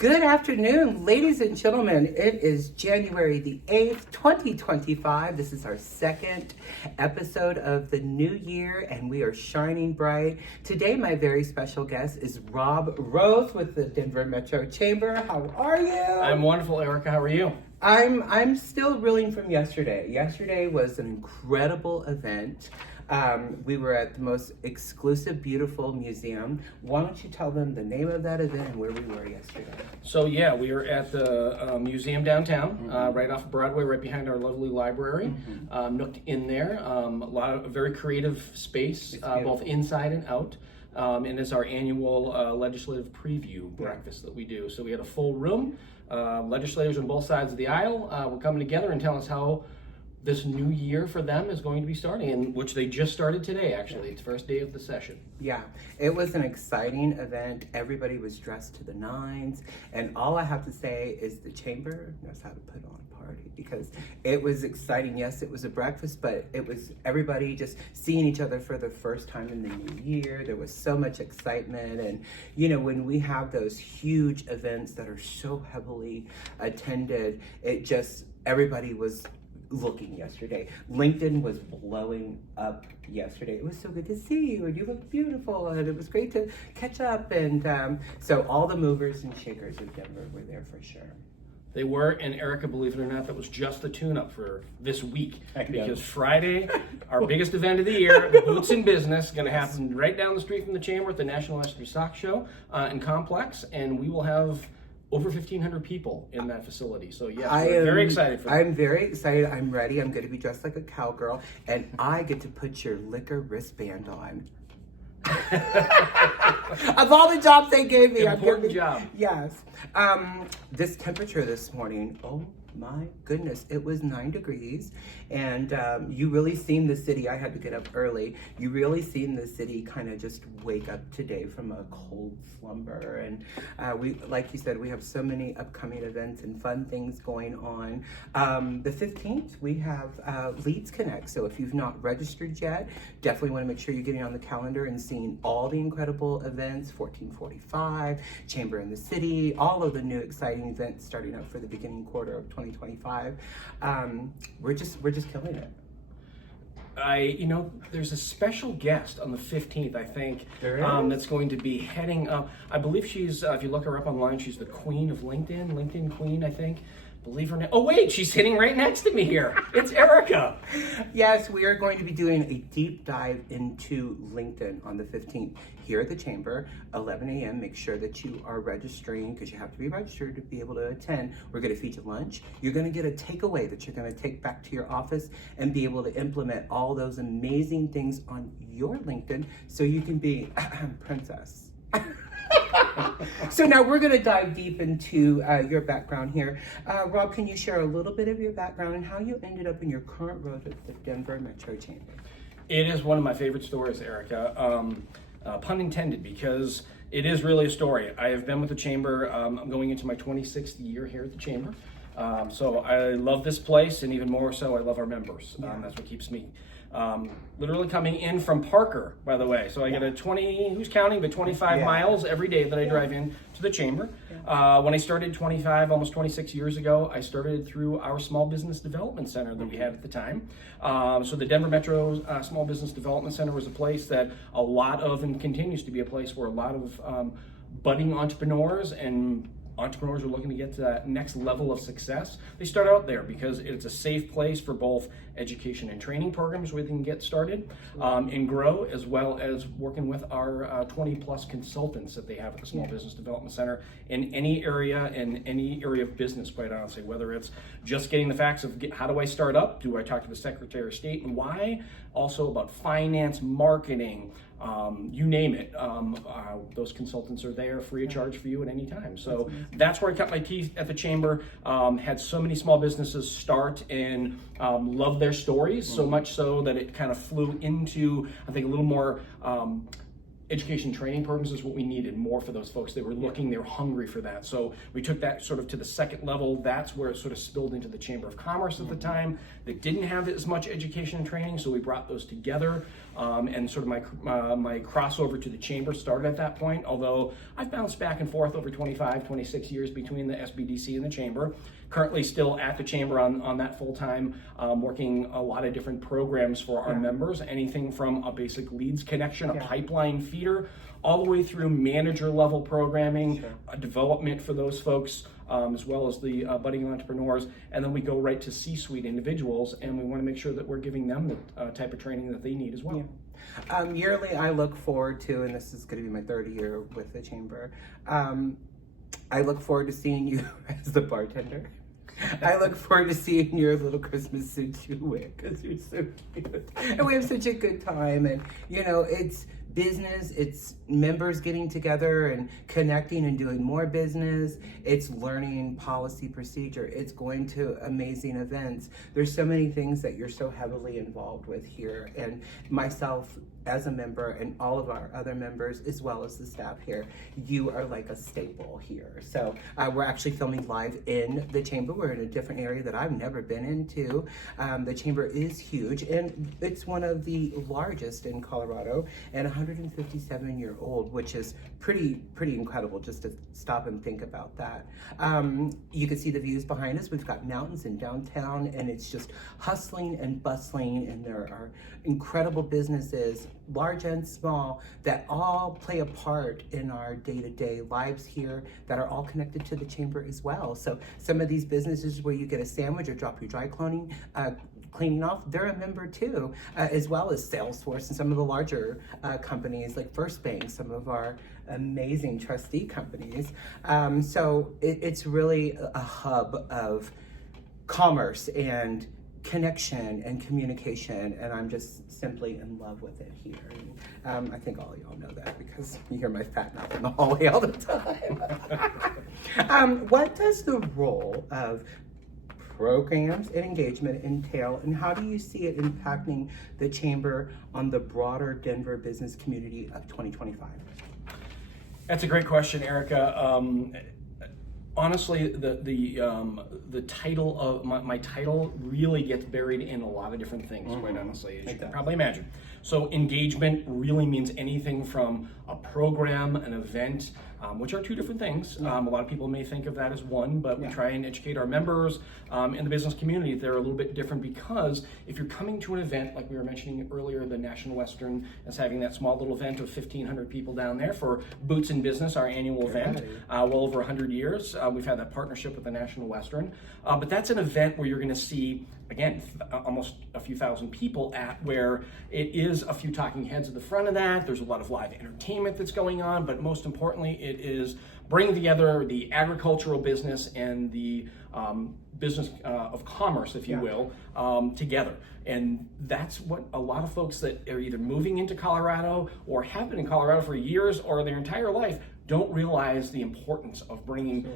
Good afternoon, ladies and gentlemen. It is January the 8th, 2025. This is our second episode of the new year, and we are shining bright. Today, my very special guest is Rob Rose with the Denver Metro Chamber. How are you? I'm wonderful, Erica. How are you? I'm still reeling from yesterday. Yesterday was an incredible event. We were at the most exclusive, beautiful museum. Why don't you tell them the name of that event and where we were yesterday? So yeah, we are at the museum downtown, right off of Broadway, right behind our lovely library, nooked in there. A lot of very creative space, both inside and out. And it's our annual legislative preview breakfast that we do. So we had a full room. Legislators on both sides of the aisle were coming together and telling us how this new year for them is going to be starting, and which they just started today, actually. It's the first day of the session. Yeah, it was an exciting event. Everybody was dressed to the nines, and all I have to say is the chamber knows how to put on a party, because it was exciting. Yes, it was a breakfast, but it was everybody just seeing each other for the first time in the new year. There was so much excitement, and you know, when we have those huge events that are so heavily attended, it just, everybody was looking yesterday. LinkedIn was blowing up yesterday. It was so good to see you, and you look beautiful, and it was great to catch up. And so all the movers and shakers of Denver were there for sure. They were, and Erica, believe it or not, that was just the tune-up for this week. I know. Because Friday, our biggest event of the year, Boots in Business, going to happen right down the street from the Chamber at the National Equity Stock Show and Complex, and we will have over 1,500 people in that facility. So yeah, we're very excited for that. I'm very excited. I'm ready. I'm going to be dressed like a cowgirl, and I get to put your liquor wristband on. Of all the jobs they gave me, Important job. Yes. This temperature this morning, oh my goodness, it was 9 degrees, and you really seen the city. I had to get up early. You really seen the city kind of just wake up today from a cold slumber, and we, like you said, we have so many upcoming events and fun things going on. The 15th, we have Leads Connect, so if you've not registered yet, definitely want to make sure you're getting on the calendar and seeing all the incredible events, 1445, Chamber in the City, all of the new exciting events starting up for the beginning quarter of 2025. We're just killing it. There's a special guest on the 15th, I think, There is? that's going to be heading up. I believe she's, if you look her up online, she's the queen of LinkedIn queen, I think. Believe her name. Oh wait, she's sitting right next to me here. It's Erica. Yes, we are going to be doing a deep dive into LinkedIn on the 15th here at the Chamber, 11 a.m. Make sure that you are registering, because you have to be registered to be able to attend. We're going to feed you lunch. You're going to get a takeaway that you're going to take back to your office and be able to implement all those amazing things on your LinkedIn so you can be princess. So now we're going to dive deep into your background here. Rob, can you share a little bit of your background and how you ended up in your current role at the Denver Metro Chamber? It is one of my favorite stories, Erica. Pun intended, because it is really a story. I have been with the Chamber. I'm going into my 26th year here at the Chamber. So I love this place, and even more so, I love our members. That's what keeps me literally coming in from Parker, by the way. So I get a 20, who's counting, but 25 miles every day that I drive in to the Chamber. When I started 25, almost 26 years ago, I started through our Small Business Development Center that we had at the time. So the Denver Metro Small Business Development Center was a place that a lot of, and continues to be a place where a lot of budding entrepreneurs and entrepreneurs are looking to get to that next level of success. They start out there because it's a safe place for both education and training programs where they can get started and grow, as well as working with our 20 plus consultants that they have at the Small Business Development Center in any area of business, quite honestly, whether it's just getting the facts of how do I start up, do I talk to the Secretary of State and why, also about finance, marketing, you name it. Those consultants are there free of charge for you at any time. So that's where I cut my teeth at the Chamber. Had so many small businesses start and love their stories, so much so that it kind of flew into, I think, a little more education training programs is what we needed more for those folks. They were looking, they were hungry for that. So we took that sort of to the second level. That's where it sort of spilled into the Chamber of Commerce at the time. They didn't have as much education and training, so we brought those together. and sort of my crossover to the chamber started at that point, although I've bounced back and forth over 25, 26 years between the SBDC and the chamber. Currently still at the chamber on that full-time, working a lot of different programs for our members, anything from a basic leads connection, a pipeline feeder, all the way through manager level programming, development for those folks, as well as the budding entrepreneurs. And then we go right to C-suite individuals, and we want to make sure that we're giving them the type of training that they need as well. Yearly, I look forward to, and this is going to be my third year with the chamber, I look forward to seeing you as the bartender. I look forward to seeing your little Christmas suit you wear, because you're so cute. And we have such a good time. And, you know, it's business, it's members getting together and connecting and doing more business. It's learning policy procedure. It's going to amazing events. There's so many things that you're so heavily involved with here. And myself, as a member, and all of our other members, as well as the staff here, you are like a staple here. So we're actually filming live in the chamber. We're in a different area that I've never been into. The chamber is huge, and it's one of the largest in Colorado, and 157-year-old, which is pretty incredible just to stop and think about that. You can see the views behind us. We've got mountains in downtown, and it's just hustling and bustling, and there are incredible businesses, large and small, that all play a part in our day-to-day lives here, that are all connected to the chamber as well. So some of these businesses where you get a sandwich or drop your dry cleaning off, they're a member too, as well as Salesforce and some of the larger companies like First Bank, some of our amazing trustee companies. So it's really a hub of commerce and connection and communication, and I'm just simply in love with it here. And, I think all of y'all know that because you hear my fat mouth in the hallway all the time. What does the role of programs and engagement entail, and how do you see it impacting the chamber on the broader Denver business community of 2025? That's a great question, Arica. Honestly, the title of my title really gets buried in a lot of different things, quite honestly, as you can probably imagine. So engagement really means anything from a program, an event, which are two different things. A lot of people may think of that as one, but we try and educate our members in the business community. They're a little bit different, because if you're coming to an event, like we were mentioning earlier, the National Western is having that small little event of 1,500 people down there for Boots in Business, our annual event, well over 100 years. We've had that partnership with the National Western. But that's an event where you're going to see, again, almost a few thousand people at, where it is a few talking heads at the front of that. There's a lot of live entertainment that's going on, but most importantly, it is bringing together the agricultural business and the business of commerce, if you will, together. And that's what a lot of folks that are either moving into Colorado or have been in Colorado for years or their entire life don't realize the importance of bringing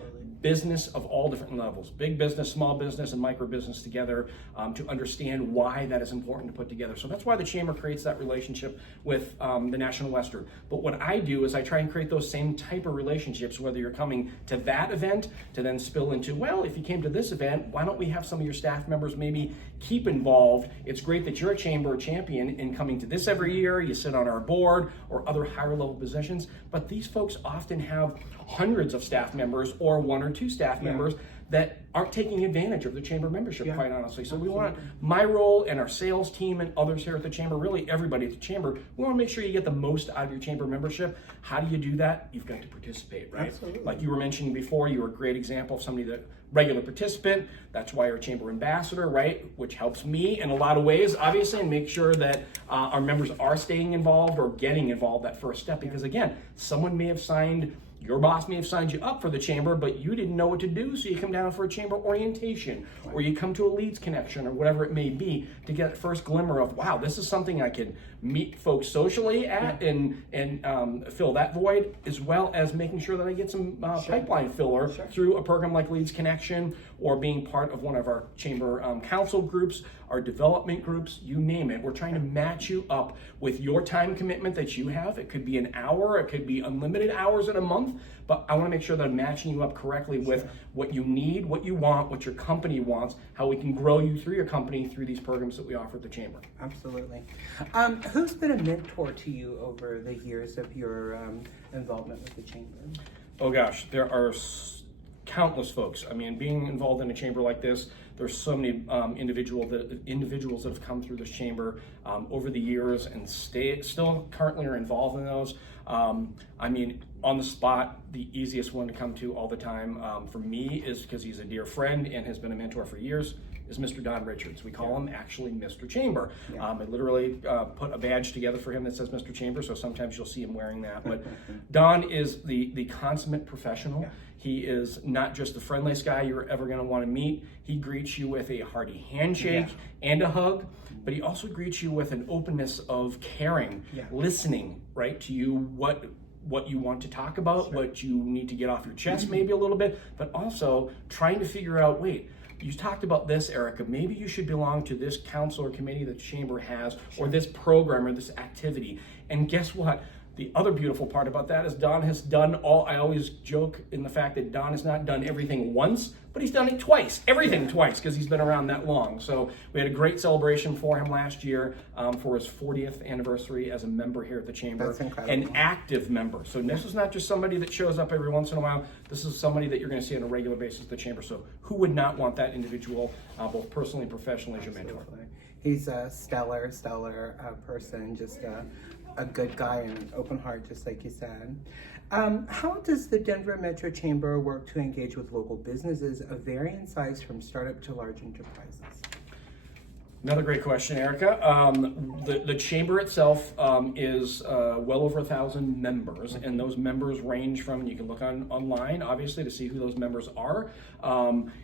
business of all different levels, big business, small business, and micro business together, to understand why that is important to put together. So that's why the chamber creates that relationship with the National Western. But what I do is I try and create those same type of relationships, whether you're coming to that event to then spill into, well, if you came to this event, why don't we have some of your staff members maybe keep involved? It's great that you're a chamber champion in coming to this every year, you sit on our board or other higher level positions, but these folks often have hundreds of staff members or one or two staff members that aren't taking advantage of the chamber membership, quite honestly. So we want, my role and our sales team and others here at the chamber, really everybody at the chamber, we want to make sure you get the most out of your chamber membership. How do you do that? You've got to participate, right? Absolutely. Like you were mentioning before, you were a great example of somebody that regular participant. That's why you're a chamber ambassador, right? Which helps me in a lot of ways, obviously, and make sure that our members are staying involved or getting involved that first step. Because again, someone may have signed, your boss may have signed you up for the chamber, but you didn't know what to do, so you come down for a chamber orientation, or you come to a leads connection, or whatever it may be, to get that first glimmer of, wow, this is something I can meet folks socially at and fill that void, as well as making sure that I get some pipeline filler through a program like Leads Connection, or being part of one of our chamber council groups, our development groups, you name it. We're trying to match you up with your time commitment that you have. It could be an hour, it could be unlimited hours in a month. but I want to make sure that I'm matching you up correctly with what you need, what you want, what your company wants, how we can grow you through your company through these programs that we offer at the Chamber. Absolutely. Who's been a mentor to you over the years of your involvement with the Chamber? Oh gosh, there are countless folks. I mean, being involved in a chamber like this, there's so many individuals that have come through this chamber over the years and still currently are involved in those. I mean, on the spot, the easiest one to come to all the time for me is, because he's a dear friend and has been a mentor for years, is Mr. Don Richards. We call him actually Mr. Chamber. I literally put a badge together for him that says Mr. Chamber, so sometimes you'll see him wearing that. But Don is the consummate professional. He is not just the friendliest guy you're ever going to want to meet. He greets you with a hearty handshake and a hug, but he also greets you with an openness of caring, listening, right, to you, what you want to talk about, what you need to get off your chest maybe a little bit, but also trying to figure out, wait, you talked about this, Arica, maybe you should belong to this council or committee that the Chamber has, or this program or this activity. And guess what? The other beautiful part about that is Don has done I always joke in the fact that Don has not done everything once, but he's done it twice, everything twice, because he's been around that long. So we had a great celebration for him last year for his 40th anniversary as a member here at the Chamber. That's incredible. An active member. So this is not just somebody that shows up every once in a while. This is somebody that you're going to see on a regular basis at the Chamber. So who would not want that individual, both personally and professionally, as your mentor? He's a stellar person, just a good guy and an open heart, just like you said. How does the Denver Metro Chamber work to engage with local businesses of varying size, from startup to large enterprises? Another great question, Arica. The chamber itself is well over 1,000 members, and those members range from, and you can look online, obviously, to see who those members are.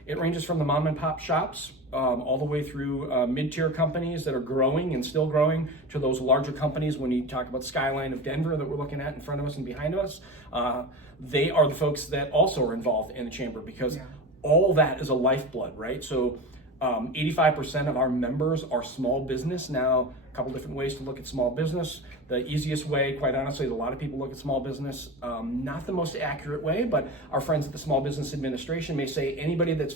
It ranges from the mom and pop shops all the way through mid-tier companies that are growing and still growing, to those larger companies. When you talk about Skyline of Denver that we're looking at in front of us and behind us, they are the folks that also are involved in the chamber, because all that is a lifeblood, right? So 85% of our members are small business. Now, a couple different ways to look at small business. The easiest way, quite honestly, a lot of people look at small business, not the most accurate way, but our friends at the Small Business Administration may say anybody that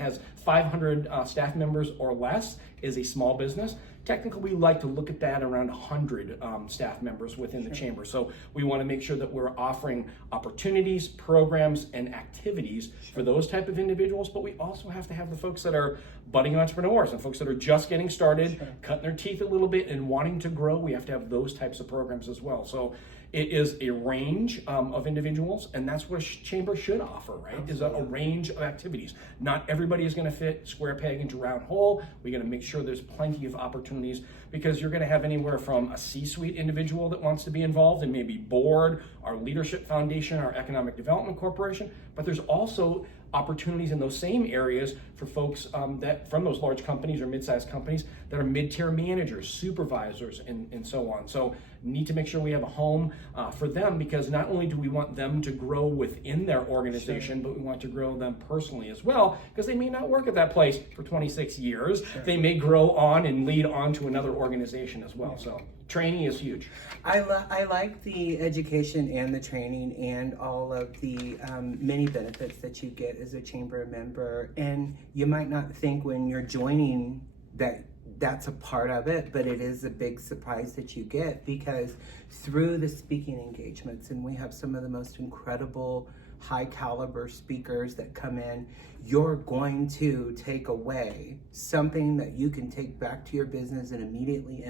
has 500 staff members or less is a small business. Technically, we like to look at that around 100 staff members within the chamber. So we want to make sure that we're offering opportunities, programs, and activities for those type of individuals, but we also have to have the folks that are budding entrepreneurs and folks that are just getting started, cutting their teeth a little bit and wanting to grow. We have to have those types of programs as well. So it is a range of individuals, and that's what a chamber should offer, right? Is a range of activities. Not everybody is going to fit square peg into round hole. We're going to make sure there's plenty of opportunities, because you're going to have anywhere from a C-suite individual that wants to be involved and maybe board, our leadership foundation, our economic development corporation, but there's also opportunities in those same areas for folks that from those large companies or mid-sized companies that are mid-tier managers, supervisors, and so on. So need to make sure we have a home for them, because not only do we want them to grow within their organization, but we want to grow them personally as well, because they may not work at that place for 26 years. They may grow on and lead on to another organization as well. So training is huge. I like the education and the training and all of the many benefits that you get as a chamber member. And you might not think when you're joining that that's a part of it, but it is a big surprise that you get, because through the speaking engagements, and we have some of the most incredible high caliber speakers that come in, you're going to take away something that you can take back to your business and immediately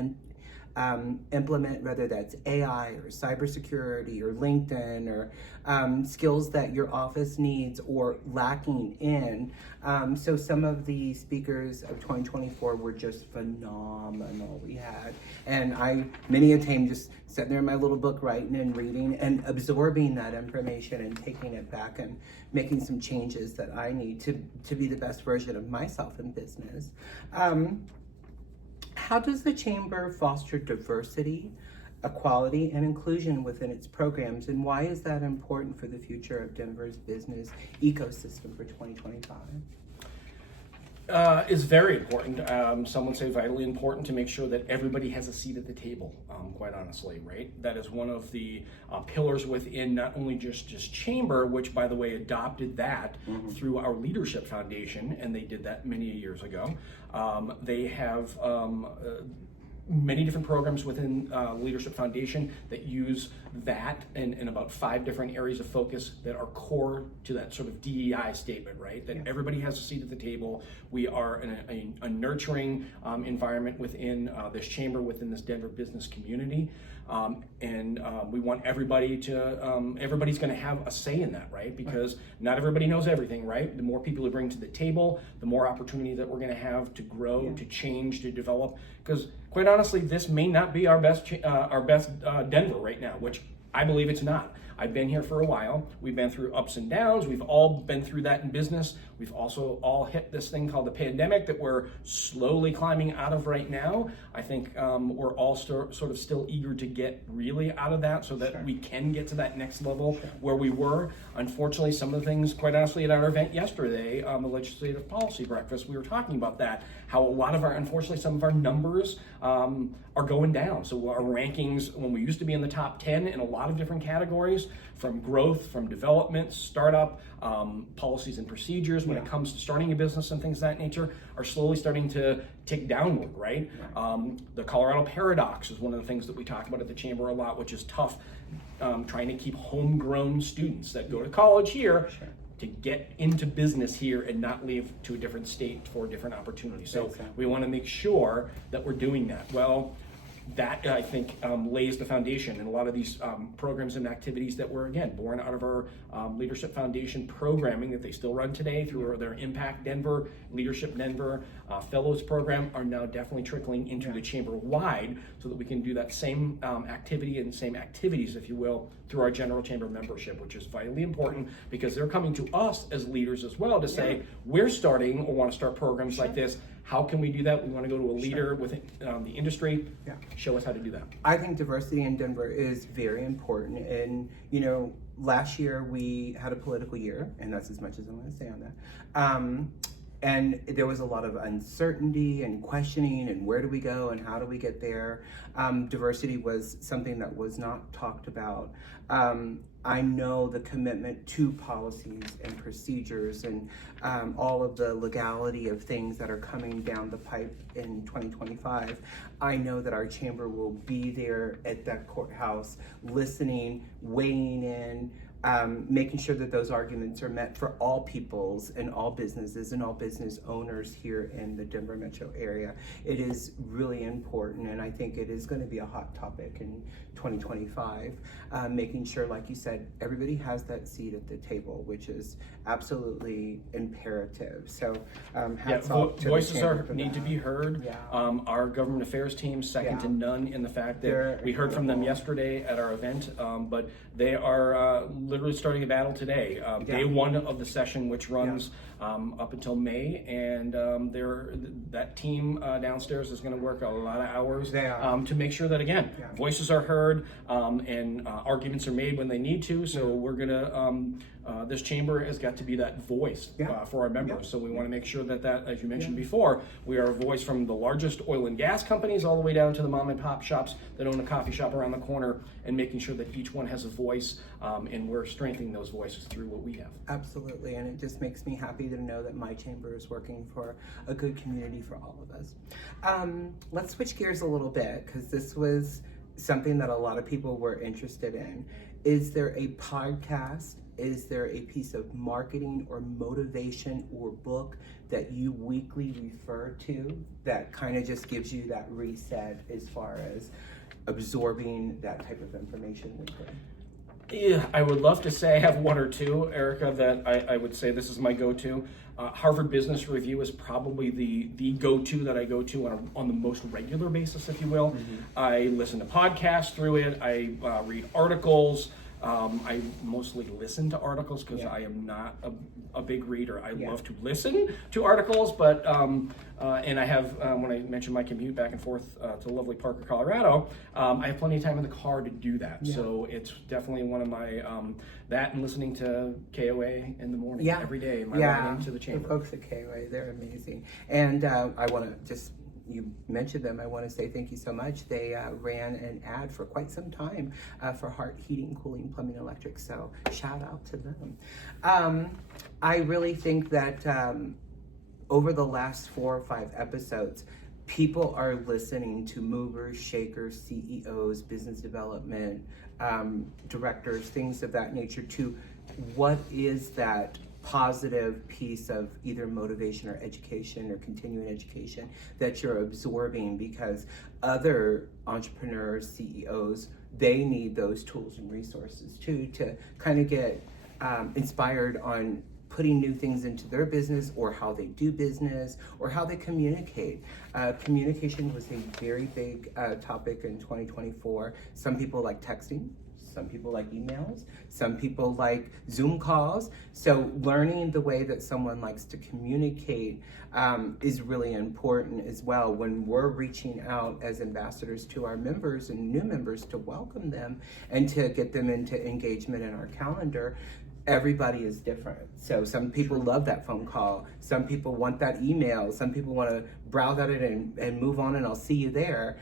implement, whether that's AI or cybersecurity or LinkedIn or skills that your office needs or lacking in. So some of the speakers of 2024 were just phenomenal. We had, and I many a time just sitting there in my little book writing and reading and absorbing that information and taking it back and making some changes that I need to be the best version of myself in business. How does the chamber foster diversity, equality, and inclusion within its programs, and why is that important for the future of Denver's business ecosystem for 2025? Is very important. Some would say vitally important to make sure that everybody has a seat at the table, quite honestly, right? That is one of the pillars within not only just Chamber, which, by the way, adopted that through our Leadership Foundation, and they did that many years ago. They have many different programs within Leadership Foundation that use that in about 5 different areas of focus that are core to that sort of DEI statement, right? That everybody has a seat at the table. We are in a nurturing environment within this chamber, within this Denver business community. We want everybody to, everybody's going to have a say in that, right? Because not everybody knows everything, right? The more people we bring to the table, the more opportunity that we're going to have to grow, to change, to develop. Because quite honestly, this may not be our best Denver right now, which I believe it's not. I've been here for a while. We've been through ups and downs. We've all been through that in business. We've also all hit this thing called the pandemic that we're slowly climbing out of right now. I think we're all sort of still eager to get really out of that so that we can get to that next level where we were. Unfortunately, some of the things, quite honestly, at our event yesterday on the Legislative Policy Breakfast, we were talking about that, how a lot of unfortunately, some of our numbers are going down. So our rankings, when we used to be in the top 10 in a lot of different categories, from growth, from development, startup, policies and procedures when it comes to starting a business and things of that nature, are slowly starting to tick downward, right? The Colorado paradox is one of the things that we talk about at the Chamber a lot, which is tough, trying to keep homegrown students that go to college here to get into business here and not leave to a different state for different opportunities. So we want to make sure that we're doing that. Well, that I think lays the foundation in a lot of these programs and activities that were, again, born out of our Leadership Foundation programming that they still run today through their Impact Denver, Leadership Denver Fellows program, are now definitely trickling into the chamber wide so that we can do that same activity and same activities, if you will, through our general chamber membership, which is vitally important because they're coming to us as leaders as well to say, we're starting or want to start programs like this. How can we do that? We want to go to a leader within the industry. Show us how to do that. I think diversity in Denver is very important. And, you know, last year we had a political year, and that's as much as I'm going to say on that. And there was a lot of uncertainty and questioning and where do we go and how do we get there. Diversity was something that was not talked about. I know the commitment to policies and procedures and all of the legality of things that are coming down the pipe in 2025. I know that our chamber will be there at that courthouse, listening, weighing in, making sure that those arguments are met for all peoples and all businesses and all business owners here in the Denver metro area. It is really important, and I think it is going to be a hot topic in 2025, making sure, like you said, everybody has that seat at the table, which is absolutely imperative. So hats off to voices the chamber need to be heard. Our government affairs team, second to none in the fact that we heard from them yesterday at our event, but they are literally starting a battle today. Day one of the session, which runs up until May, and that team downstairs is going to work a lot of hours to make sure that, again, voices are heard and arguments are made when they need to. So we're going to, this chamber has got to be that voice for our members. So we want to make sure that, as you mentioned before, we are a voice from the largest oil and gas companies all the way down to the mom and pop shops that own a coffee shop around the corner, and making sure that each one has a voice, and we're strengthening those voices through what we have. Absolutely, and it just makes me happy to know that my chamber is working for a good community for all of us. Let's switch gears a little bit, because this was something that a lot of people were interested in. Is there a podcast? Is there a piece of marketing or motivation or book that you weekly refer to that kind of just gives you that reset as far as absorbing that type of information weekly? Yeah, I would love to say I have one or two, Arica, that I would say this is my go-to. Harvard Business Review is probably the go-to that I go to on the most regular basis, if you will. I listen to podcasts through it. I read articles. I mostly listen to articles because I am not a big reader. I love to listen to articles, but and I have, when I mentioned my commute back and forth to lovely Parker, Colorado, I have plenty of time in the car to do that. So it's definitely one of my, that and listening to KOA in the morning every day. My ride into the chamber. The folks at KOA, they're amazing. And I want to just, you mentioned them, I want to say thank you so much. They ran an ad for quite some time for Hart Heating, Cooling, Plumbing, Electric, so shout out to them. I really think that over the last 4 or 5 episodes, people are listening to movers, shakers, CEOs, business development, directors, things of that nature, to what is that positive piece of either motivation or education or continuing education that you're absorbing, because other entrepreneurs, CEOs, they need those tools and resources too to kind of get inspired on putting new things into their business, or how they do business, or how they communicate. Communication was a very big topic in 2024. Some people like texting, some people like emails, some people like Zoom calls. So learning the way that someone likes to communicate is really important as well when we're reaching out as ambassadors to our members and new members to welcome them and to get them into engagement in our calendar. Everybody is different. So some people love that phone call. Some people want that email. Some people want to browse at it and move on, and I'll see you there.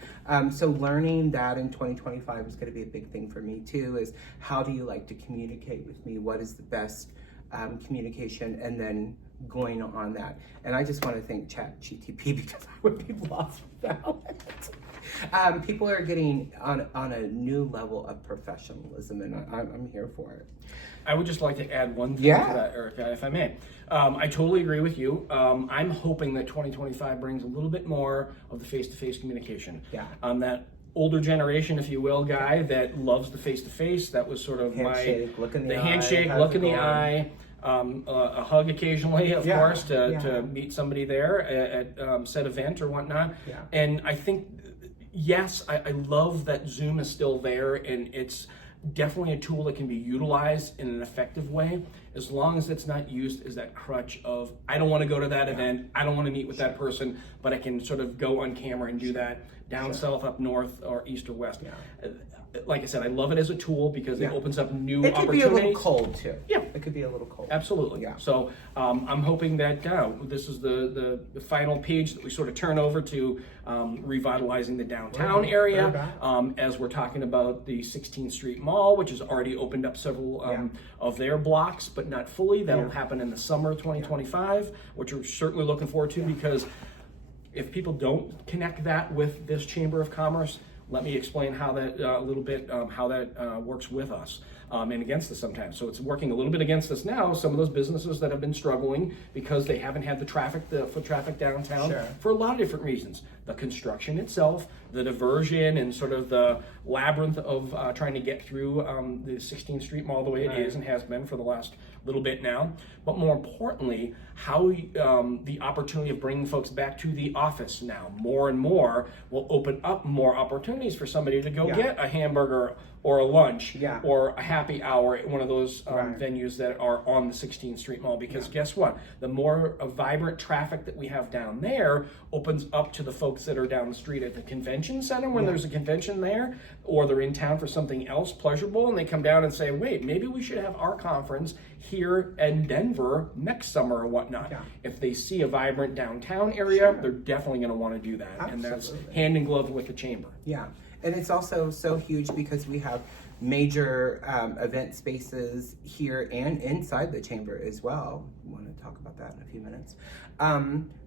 So learning that in 2025 is going to be a big thing for me too, is how do you like to communicate with me? What is the best communication? And then going on that. And I just want to thank ChatGTP because I would be lost without it. People are getting on a new level of professionalism, and I'm here for it. I would just like to add one thing to that, Arica, if I may. I totally agree with you. I'm hoping that 2025 brings a little bit more of the face-to-face communication. That older generation, if you will, guy that loves the face-to-face. That was sort of handshake, look in the eye, handshake, look in the eye. A hug occasionally, of course, to meet somebody there at said event or whatnot. And I think, yes, I love that Zoom is still there, and it's definitely a tool that can be utilized in an effective way, as long as it's not used as that crutch of, I don't want to go to that event, I don't want to meet with that person, but I can sort of go on camera and do that down south, up north, or east or west. Like I said, I love it as a tool because it opens up new opportunities. It could be a little cold too. It could be a little cold. Absolutely. So I'm hoping that this is the final page that we sort of turn over to revitalizing the downtown area, as we're talking about the 16th Street Mall, which has already opened up several of their blocks, but not fully. That'll happen in the summer of 2025, which we're certainly looking forward to, because if people don't connect that with this Chamber of Commerce, let me explain how that a little bit, how that works with us and against us sometimes. So it's working a little bit against us now. Some of those businesses that have been struggling because they haven't had the traffic, the foot traffic downtown for a lot of different reasons. The construction itself, the diversion, and sort of the labyrinth of trying to get through the 16th Street Mall the way it is and has been for the last little bit now. But more importantly, how the opportunity of bringing folks back to the office now more and more will open up more opportunities for somebody to go get a hamburger or a lunch or a happy hour at one of those venues that are on the 16th Street Mall. Because guess what? The more vibrant traffic that we have down there opens up to the folks that are down the street at the convention center when there's a convention there, or they're in town for something else pleasurable, and they come down and say, wait, maybe we should have our conference here in Denver next summer or whatnot. If they see a vibrant downtown area, they're definitely going to want to do that. And that's hand in glove with the chamber. And it's also so huge because we have major event spaces here and inside the chamber as well. I want to talk about that in a few minutes.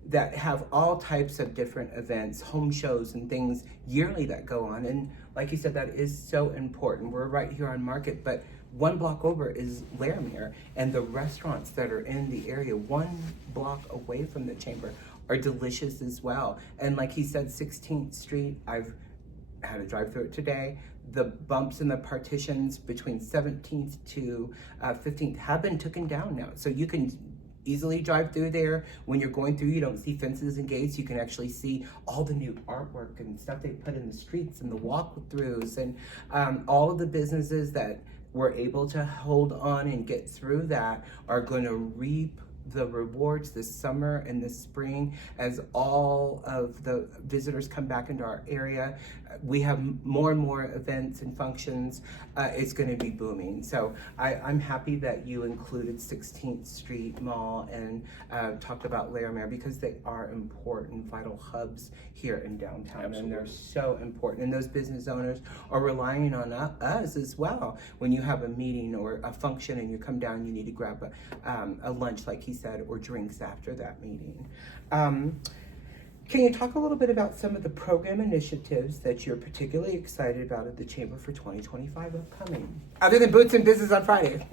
That have all types of different events, home shows and things yearly that go on. And like you said, that is so important. We're right here on Market, but one block over is Laramie, and the restaurants that are in the area 1 block away from the chamber are delicious as well. And like he said, 16th Street, I've had to drive through it today. The bumps and the partitions between 17th to 15th have been taken down now. So you can easily drive through there. When you're going through, you don't see fences and gates. You can actually see all the new artwork and stuff they put in the streets and the walk-throughs and all of the businesses that were able to hold on and get through that are going to reap the rewards this summer and this spring as all of the visitors come back into our area. We have more and more events and functions. It's going to be booming. So I'm happy that you included 16th Street Mall and talked about Laramie because they are important, vital hubs here in downtown. Absolutely. And they're so important. And those business owners are relying on us as well. When you have a meeting or a function and you come down, you need to grab a lunch, like he said, or drinks after that meeting. Can you talk a little bit about some of the program initiatives that you're particularly excited about at the Chamber for 2025 upcoming? Other than Boots and Business on Friday.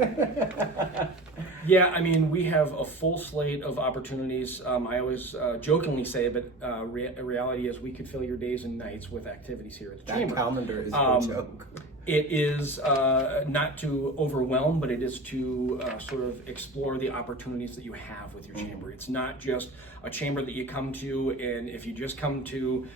Yeah, I mean, we have a full slate of opportunities. I always jokingly say, but reality is we could fill your days and nights with activities here at the Chamber. That calendar is a joke. It is not to overwhelm, but it is to sort of explore the opportunities that you have with your chamber. It's not just a chamber that you come to, and if you just come to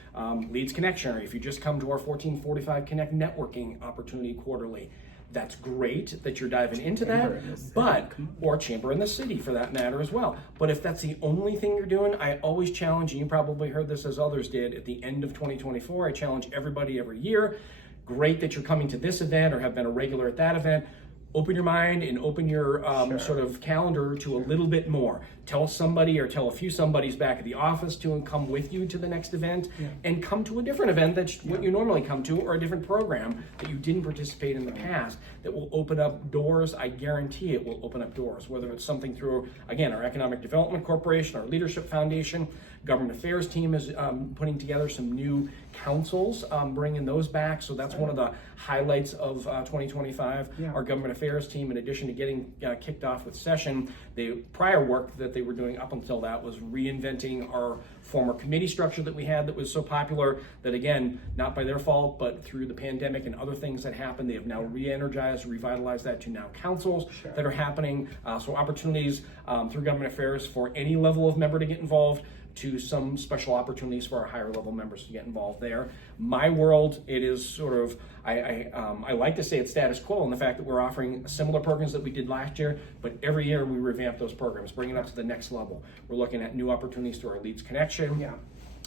Leads Connection, or if you just come to our 1445 Connect networking opportunity quarterly, that's great that you're diving into that, but, or Chamber in the City for that matter as well. But if that's the only thing you're doing, I always challenge, and you probably heard this as others did, at the end of 2024, I challenge everybody every year. Great that you're coming to this event or have been a regular at that event. Open your mind and open your sort of calendar to a little bit more. Tell somebody or tell a few somebodies back at the office to come with you to the next event, and come to a different event that's what you normally come to, or a different program that you didn't participate in the past that will open up doors. I guarantee it will open up doors, whether it's something through, again, our Economic Development Corporation, our Leadership Foundation. Government Affairs team is putting together some new councils, bringing those back. So that's one of the highlights of 2025. Our Government Affairs team, in addition to getting kicked off with session, the prior work that they were doing up until that was reinventing our former committee structure that we had that was so popular that, again, not by their fault, but through the pandemic and other things that happened, they have now re-energized, revitalized that to now councils that are happening. So opportunities through Government Affairs for any level of member to get involved, to some special opportunities for our higher level members to get involved there. My world, it is sort of, I like to say it's status quo in the fact that we're offering similar programs that we did last year, but every year we revamp those programs, bring it up to the next level. We're looking at new opportunities through our Leads Connection.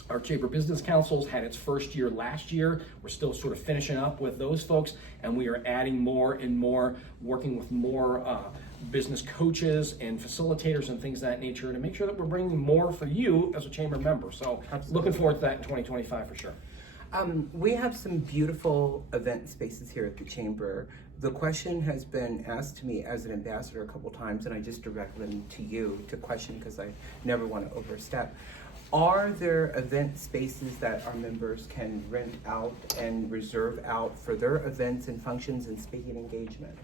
Our Chamber Business Councils had its first year last year. We're still sort of finishing up with those folks, and we are adding more and more, working with more business coaches and facilitators and things of that nature to make sure that we're bringing more for you as a chamber member. So looking forward to that in 2025 for sure. We have some beautiful event spaces here at the Chamber. The question has been asked to me as an ambassador a couple times, and I just direct them to you to question because I never want to overstep. Are there event spaces that our members can rent out and reserve out for their events and functions and speaking engagements?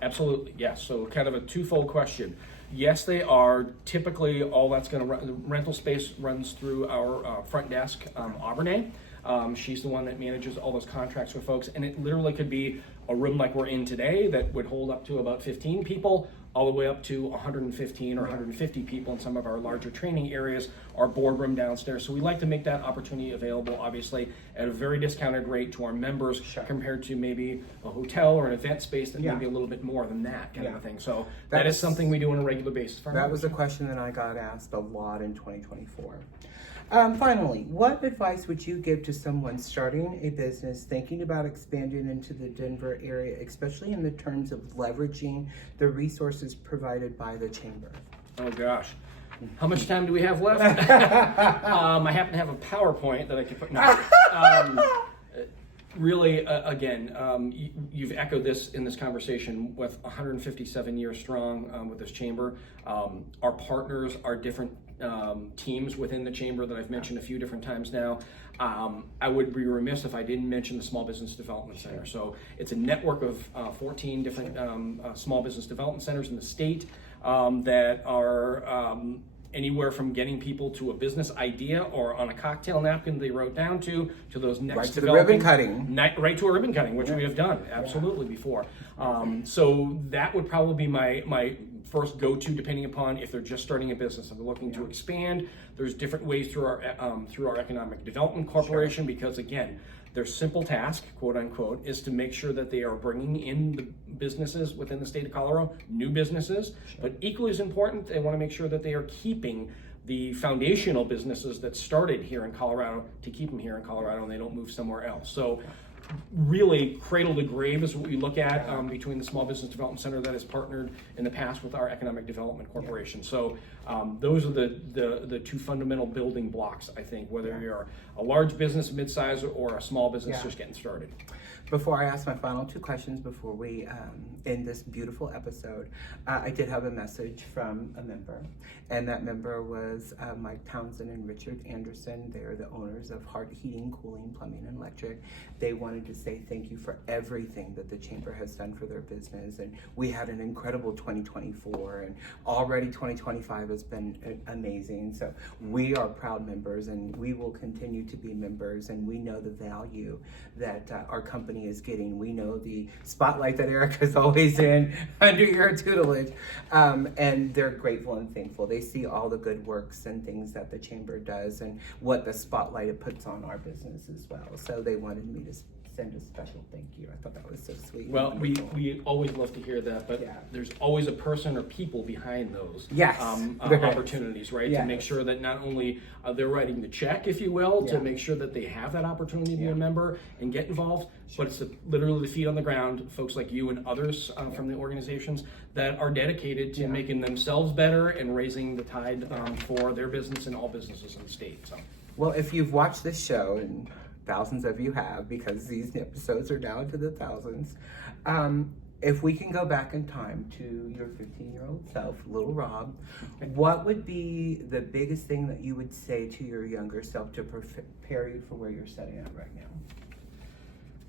Absolutely, yes. So kind of a twofold question. Yes, they are. Typically, all that's going to run, the rental space runs through our front desk, Auburn. She's the one that manages all those contracts with folks, and it literally could be a room like we're in today that would hold up to about 15 people, all the way up to 115 or 150 people in some of our larger training areas, our boardroom downstairs. So we like to make that opportunity available, obviously, at a very discounted rate to our members compared to maybe a hotel or an event space that may be a little bit more than that kind of a thing. So that is something we do on a regular basis. That was a question that I got asked a lot in 2024. Finally, what advice would you give to someone starting a business, thinking about expanding into the Denver area, especially in the terms of leveraging the resources provided by the Chamber? Oh gosh. How much time do we have left? I happen to have a PowerPoint that I can put. No. Really, again, you've echoed this in this conversation with 157 years strong with this chamber. Our partners are different teams within the chamber that I've mentioned a few different times now. I would be remiss if I didn't mention the Small Business Development Center. So it's a network of 14 different small business development centers in the state that are anywhere from getting people to a business idea or on a cocktail napkin they wrote down to those next right to the ribbon cutting. Right to a ribbon cutting, which we have done absolutely before. So that would probably be my first go-to depending upon if they're just starting a business and they're looking to expand. There's different ways through our Economic Development Corporation, because again, their simple task, quote unquote, is to make sure that they are bringing in the businesses within the state of Colorado, new businesses, but equally as important, they want to make sure that they are keeping the foundational businesses that started here in Colorado, to keep them here in Colorado and they don't move somewhere else. So really, cradle to grave is what we look at between the Small Business Development Center that has partnered in the past with our Economic Development Corporation. So those are the two fundamental building blocks, I think, whether you're a large business, mid-size, or a small business just getting started. Before I ask my final two questions before we end this beautiful episode, I did have a message from a member, and that member was Mike Townsend and Richard Anderson. They are the owners of Heart Heating, Cooling, Plumbing, and Electric. They wanted to say thank you for everything that the Chamber has done for their business, and we had an incredible 2024, and already 2025 has been amazing. So we are proud members, and we will continue to be members, and we know the value that our company is getting. We know the spotlight that Arica's always in under your tutelage, and they're grateful and thankful. They see all the good works and things that the Chamber does and what the spotlight it puts on our business as well. So they wanted me to send a special thank you. I thought that was so sweet. Well, we always love to hear that, but there's always a person or people behind those opportunities, right? To make sure that not only they're writing the check, if you will, to make sure that they have that opportunity to be a member and get involved, but it's literally the feet on the ground, folks like you and others from the organizations that are dedicated to making themselves better and raising the tide for their business and all businesses in the state. So, well, if you've watched this show, and thousands of you have, because these episodes are down to the thousands. If we can go back in time to your 15-year-old self, little Rob, what would be the biggest thing that you would say to your younger self to prepare you for where you're setting at right now?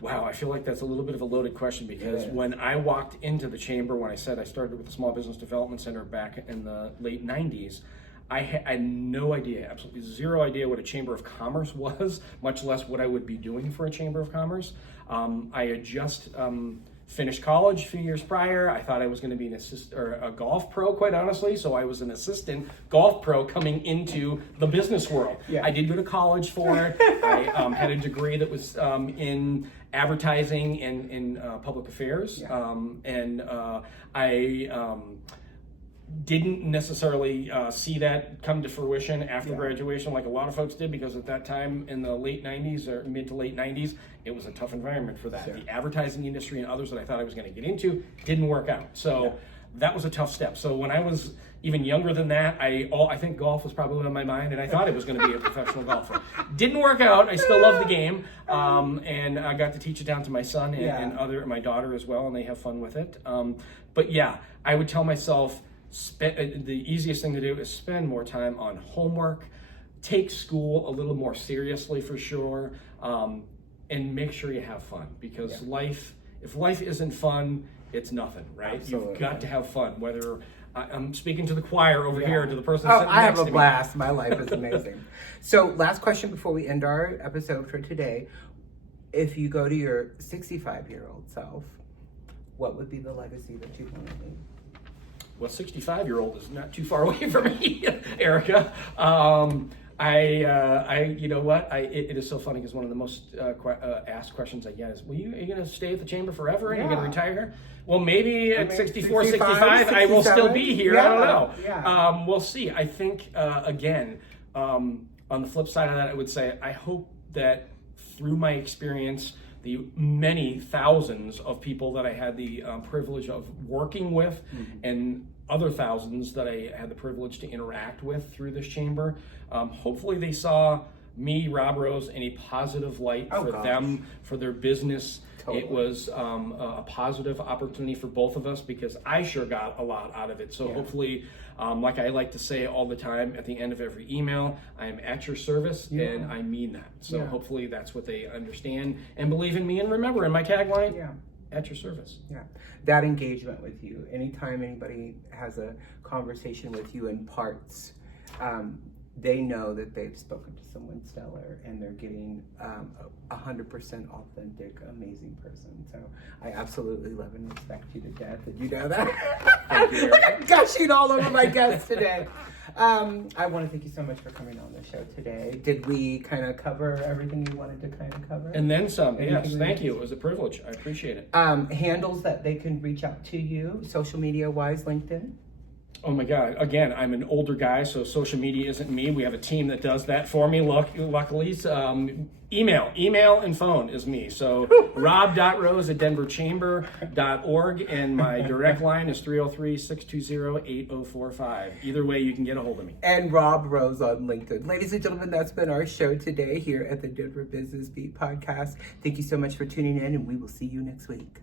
Wow, I feel like that's a little bit of a loaded question, because when I walked into the Chamber, when I said I started with the Small Business Development Center back in the late 90s, I had no idea, absolutely zero idea what a Chamber of Commerce was, much less what I would be doing for a Chamber of Commerce. I had just finished college a few years prior. I thought I was going to be a golf pro, quite honestly. So I was an assistant golf pro coming into the business world. I did go to college for it. I had a degree that was in advertising and in public affairs. I didn't necessarily see that come to fruition after graduation like a lot of folks did, because at that time in the late 90s or mid to late 90s, it was a tough environment for that. The advertising industry and others that I thought I was going to get into didn't work out. So that was a tough step. So when I was even younger than that, I think golf was probably on my mind, and I thought I was going to be a professional golfer. Didn't work out. I still love the game, and I got to teach it down to my son and my daughter as well, and they have fun with it. But yeah, I would tell myself, the easiest thing to do is spend more time on homework, take school a little more seriously for sure, and make sure you have fun, because if life isn't fun, it's nothing, right? Absolutely. You've got to have fun, whether I'm speaking to the choir over here, to the person sitting I next have a to blast. My life is amazing. So last question before we end our episode for today. If you go to your 65-year-old self, what would be the legacy that you want to leave? Well, 65-year-old is not too far away from me, Arica. You know what? It is so funny, because one of the most asked questions I get is, are you going to stay at the Chamber forever? Are you going to retire here? Well, maybe at 64, 65, I will still be here. I don't know. We'll see. I think, again, on the flip side of that, I would say, I hope that through my experience, the many thousands of people that I had the privilege of working with, and other thousands that I had the privilege to interact with through this Chamber, hopefully they saw me, Rob Rose, in a positive light for them, for their business. Totally. It was a positive opportunity for both of us, because I sure got a lot out of it. So hopefully, like I like to say all the time at the end of every email, I am at your service, and I mean that. So hopefully that's what they understand and believe in me. And remember, in my tagline, at your service. That engagement with you, anytime anybody has a conversation with you in parts, they know that they've spoken to someone stellar, and they're getting 100% authentic, amazing person. So I absolutely love and respect you to death. Did you know that? Thank you. Look at gushing gushing all over my guests today. I want to thank you so much for coming on the show today. Did we kind of cover everything you wanted to kind of cover? And then some. Anything Yes, we thank missed? you. It was a privilege. I appreciate it. Handles that they can reach out to you, social media wise, LinkedIn? Oh my God. Again, I'm an older guy, so social media isn't me. We have a team that does that for me, luckily. Email and phone is me. So rob.rose@denverchamber.org, and my direct line is 303-620-8045. Either way, you can get a hold of me. And Rob Rose on LinkedIn. Ladies and gentlemen, that's been our show today here at the Denver Business Beat podcast. Thank you so much for tuning in, and we will see you next week.